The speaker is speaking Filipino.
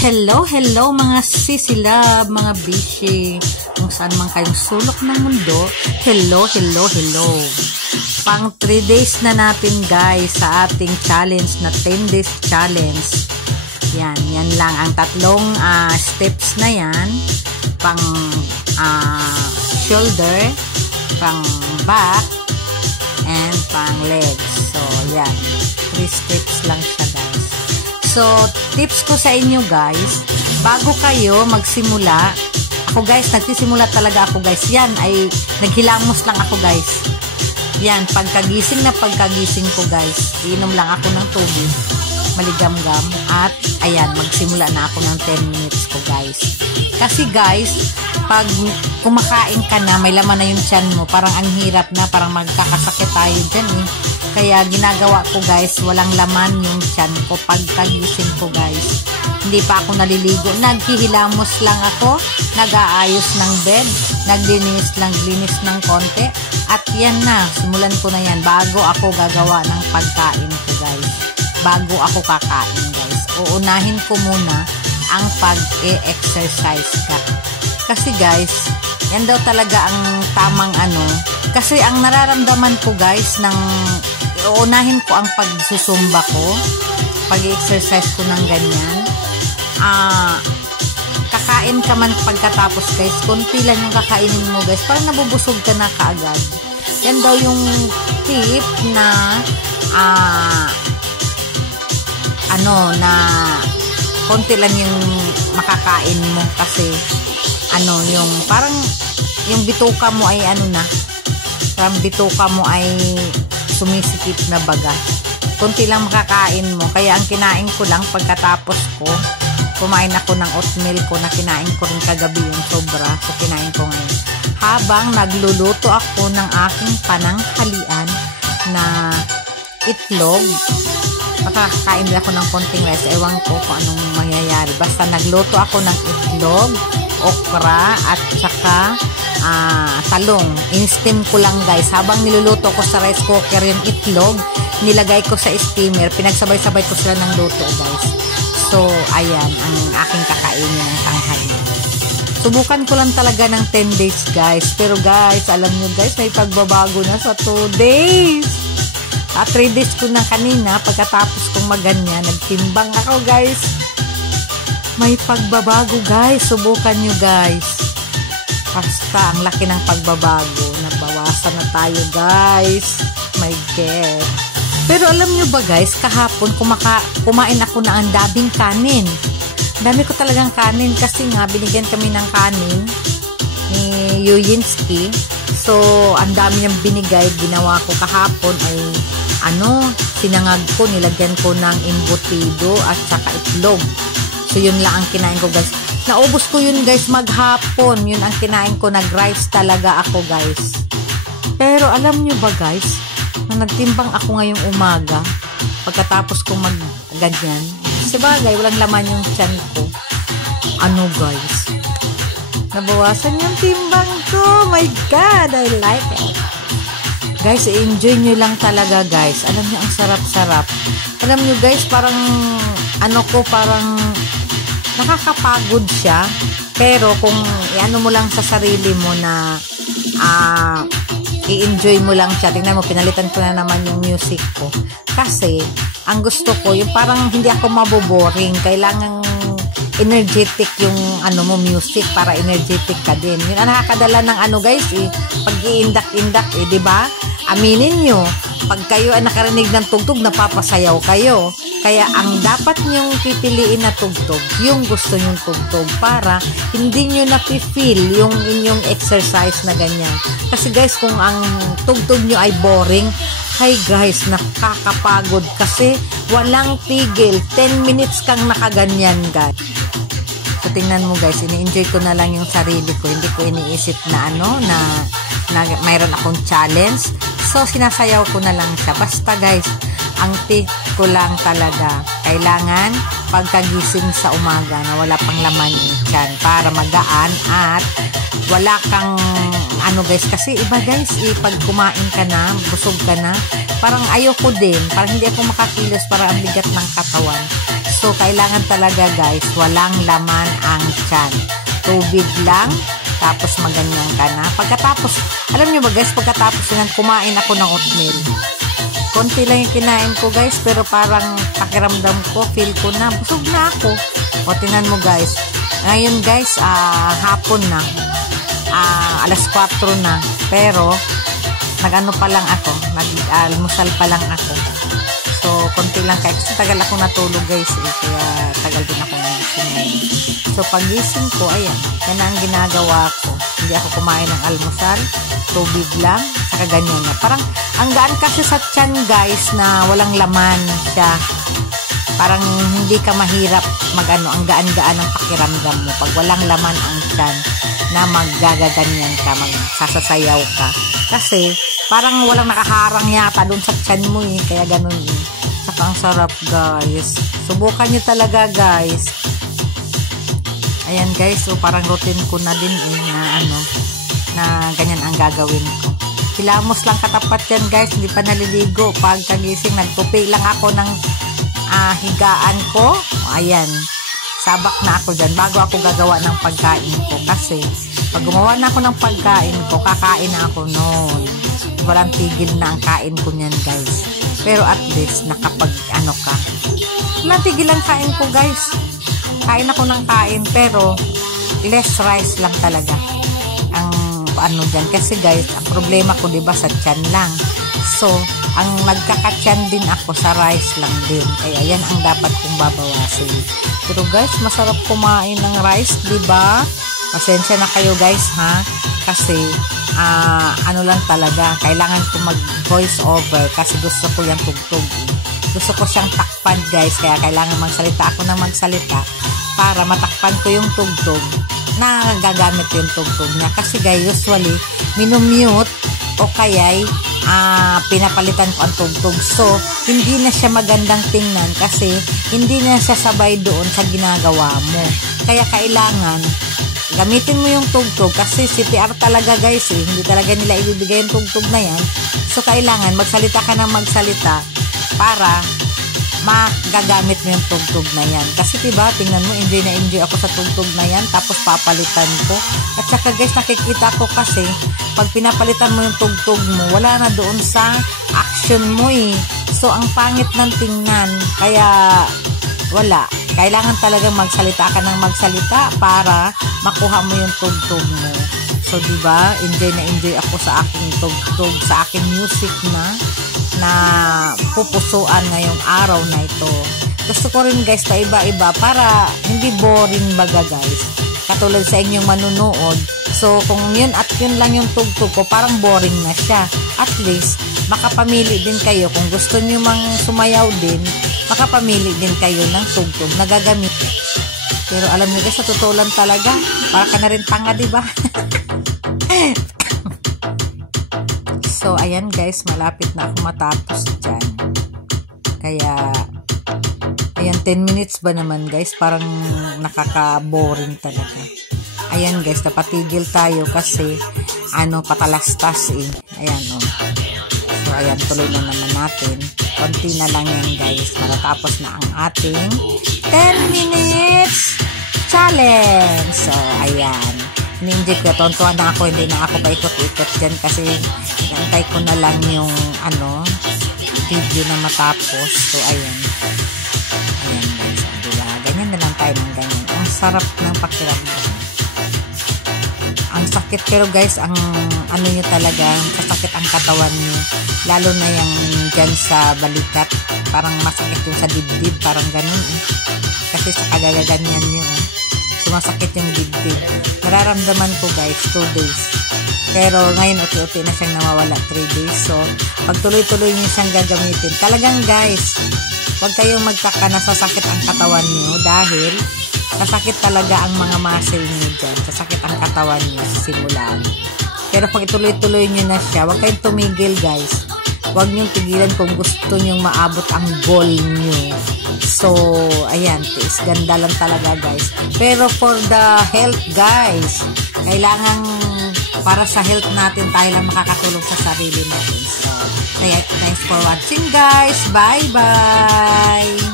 Hello, hello mga sisilab, mga bishi, kung saan man kayong sulok ng mundo. Hello, hello, hello. Pang 3 days na natin guys sa ating challenge na 10 days challenge. Yan lang ang tatlong steps na yan. Pang shoulder, pang back, and pang legs. So yan, 3 steps lang siya guys. So, tips ko sa inyo guys, bago kayo magsimula, ako guys, nagsisimula talaga ako guys, yan ay naghilamos lang ako guys. Yan, pagkagising ko guys, iinom lang ako ng tubig, maligam-gam, at ayan, magsimula na ako ng 10 minutes ko guys. Kasi guys, pag kumakain ka na, may laman na yung tiyan mo, parang ang hirap na, parang magkakasakit tayo dyan eh. Kaya ginagawa ko guys, walang laman yung tiyan ko pagkagising ko guys. Hindi pa ako naliligo. Naghihilamos lang ako, nag-aayos ng bed, naglinis ng konti. At yan na, simulan ko na yan bago ako gagawa ng pagkain ko guys. Bago ako kakain guys. Uunahin ko muna ang pag-e-exercise ka. Kasi guys, yan daw talaga ang tamang kasi ang nararamdaman ko guys uunahin ko ang pagsusumba ko, pag-exercise ko ng ganyan. Kakain ka man pagkatapos guys, konti lang yung kakainin mo guys, parang nabubusog ka na kaagad. Yan daw yung tip na na konti lang yung makakain mo kasi yung parang yung bituka mo ay parang bituka mo ay sumisikip na baga. Kunti lang makakain mo. Kaya ang kinain ko lang pagkatapos ko, kumain ako ng oatmeal ko na kinain ko rin kagabi yung sobra. So, kinain ko ngayon. Habang nagluluto ako ng aking pananghalian na itlog, makakain din ako ng konting rice. Ewan ko kung anong mangyayari. Basta nagluto ako ng itlog, okra, at saka talong. In-steam ko lang guys. Habang niluluto ko sa rice cooker yung itlog, nilagay ko sa steamer. Pinagsabay-sabay ko sila ng luto guys. So, ayan ang aking kakainin ng tanghali. Subukan ko lang talaga ng 10 days guys. Pero guys, alam nyo guys, may pagbabago na sa 2 days. 3 days ko na kanina, pagkatapos kong maganyan, nagtimbang ako guys. May pagbabago guys. Subukan nyo guys. Basta, ang laki ng pagbabago. Nabawasan na tayo, guys. My God. Pero alam nyo ba, guys, kahapon kumain ako na ang daming kanin. Dami ko talagang kanin kasi nga, binigyan kami ng kanin ni Yuyinski. So, ang dami niyang binigay. Ginawa ko kahapon ay, sinangag ko, nilagyan ko ng embutido at saka itlog. So, yun lang ang kinain ko, guys. Naubos ko yun guys maghapon. Yun ang kinain ko. Nag-rice talaga ako guys. Pero alam nyo ba guys, na nagtimbang ako ngayong umaga, pagkatapos kong mag-ganyan, sabagay, walang laman yung tiyan ko. Guys, nabawasan yung timbang ko. My God, I like it. Guys, enjoy nyo lang talaga guys. Alam nyo, ang sarap-sarap. Alam nyo guys, parang parang nakakapagod siya, pero kung iano mo lang sa sarili mo na i-enjoy mo lang siya. Tingnan mo, pinalitan ko na naman yung music ko. Kasi, ang gusto ko, yung parang hindi ako maboboring. Kailangan energetic yung music para energetic ka din. Yun ang nakakadala ng guys, pag i-indak-indak, diba? Aminin nyo, pag kayo ay nakarinig ng tugtog, napapasayaw kayo. Kaya ang dapat nyong pipiliin na tugtog, yung gusto nyong tugtog para hindi nyo napi-feel yung inyong exercise na ganyan. Kasi guys, kung ang tugtog nyo ay boring, hi guys, nakakapagod kasi walang tigil. 10 minutes kang nakaganyan guys. So tingnan mo guys, ini-enjoy ko na lang yung sarili ko. Hindi ko iniisip na na mayroon akong challenge. So sinasayaw ko na lang siya. Basta guys, ang tip ko lang talaga, kailangan pagkagising sa umaga na wala pang laman yung tiyan para magaan at wala kang ano guys, kasi iba guys, pag kumain ka na, busog ka na, parang ayoko din, parang hindi ako makakilos, parang ang bigat ng katawan. So kailangan talaga guys, walang laman ang tiyan, tubig lang, tapos maganyan ka na. Pagkatapos, alam nyo ba guys, pagkatapos yan, kumain ako ng oatmeal. Konti lang yung kinain ko guys, pero parang pakiramdam ko, feel ko na, busog na ako. O tingnan mo guys, ngayon guys, hapon na, alas 4 na, pero nag-ano pa lang ako, nag-almusal pa lang ako. So, konti lang kasi tagal ako natulog guys, kaya tagal din ako nagising ngayon. So, pagising ko, ayan, yan ang ginagawa ko. Hindi ako kumain ng almusal, tubig lang, saka ganyan na. Parang, ang gaan kasi sa tiyan guys, na walang laman siya. Parang hindi ka mahirap mag-ano, ang gaan-gaan ang pakiramdam mo. Pag walang laman ang tiyan, na magagaganyan ka, magsasasayaw ka. Kasi, parang walang nakaharang yata doon sa tiyan mo eh, kaya ganun eh. Saka ang sarap guys. Subukan nyo talaga guys. Ayan guys, so parang routine ko na din eh, na ano, na ganyan ang gagawin ko. Hilamos lang katapat yan guys, hindi pa naliligo. Pag kagising, nagtupi lang ako ng higaan ko. Ayan, sabak na ako dyan bago ako gagawa ng pagkain ko. Kasi, pag gumawa na ako ng pagkain ko, kakain na ako noon. Walang tigil na ang kain ko niyan guys. Pero at least, nakapag ano ka. Walang tigil ang kain ko guys. Kain ako ng kain, pero less rice lang talaga ang ano dyan. Kasi guys, ang problema ko diba sa tiyan lang. So, ang nagkakatyan din ako sa rice lang din. Kaya yan ang dapat kong babawasin. Pero guys, masarap kumain ng rice, diba? Pasensya na kayo guys ha. Kasi, ano lang talaga, kailangan ko mag voice over kasi gusto ko yung tugtog. Gusto ko siyang takpan guys, kaya kailangan magsalita ako ng magsalita para matakpan ko yung tugtog na gagamit yung tugtog niya. Kasi guys, usually, minumute o kaya'y pinapalitan ko ang tugtog. So, hindi na siya magandang tingnan kasi hindi na siya sabay doon sa ginagawa mo. Kaya kailangan, gamitin mo yung tugtog kasi CPR talaga guys eh. Hindi talaga nila ibibigay yung tugtog na yan. So, kailangan magsalita ka ng magsalita para magagamit mo yung tugtog na yan. Kasi diba, tingnan mo, enjoy na enjoy ako sa tugtog na yan, tapos papalitan ko. At saka guys, nakikita ko kasi, pag pinapalitan mo yung tugtog mo, wala na doon sa action mo eh. So, ang pangit ng tingnan. Kaya, wala. Kailangan talagang magsalita ka ng magsalita para makuha mo yung tugtog mo. So, diba, enjoy na enjoy ako sa aking tugtog, sa aking music na pupusuan ngayong araw na ito. Gusto ko rin guys pa iba-iba para hindi boring baga guys. Katulad sa inyong manunood. So kung yun at yun lang yung tugtog ko, parang boring na siya. At least, makapamili din kayo. Kung gusto nyo mang sumayaw din, makapamili din kayo ng tugtog na gagamit. Pero alam nyo guys, sa totoo lang talaga, para ka na rin tanga, diba? So, ayan guys, malapit na ako matapos dyan. Kaya, ayan, 10 minutes ba naman guys? Parang nakaka-boring talaga. Ayan guys, napatigil tayo kasi, patalastas eh. Ayan o. So, ayan, tuloy na naman natin. Konti na lang yan guys. Matatapos na ang ating 10 minutes challenge. So, ayan. Ni-enjoy ko. Tontuan na ako. Hindi na ako paikot-ikot dyan kasi antay ko na lang yung video na matapos. So, ayan. Ayan guys. Diba? Ganyan na lang tayo ng ganyan. Ang sarap ng pakiramdam. Ang sakit. Pero guys, ang nyo talaga, sasakit ang katawan nyo. Lalo na yung dyan sa balikat. Parang masakit yung sa dibdib. Parang ganun eh. Kasi sa kagagaganyan nyo. Sumasakit yung dibdib. Nararamdaman ko guys, 2 days. Pero ngayon, uti-uti na siyang nawawala 3 days. So, pag tuloy-tuloy niyo siyang gagamitin, talagang guys, huwag kayong magtaka na sasakit ang katawan niyo dahil sasakit talaga ang mga muscle niyo dyan. Sasakit ang katawan niyo sa simulan. Pero pag ituloy-tuloy niyo na siya, huwag kayong tumigil guys. huwag niyong tigilan kung gusto niyong maabot ang goal niyo. So, ayan, tiis ganda lang talaga guys. Pero for the health guys, kailangan para sa health natin tayo lang makakatulong sa sarili natin. So, thanks for watching guys. Bye-bye!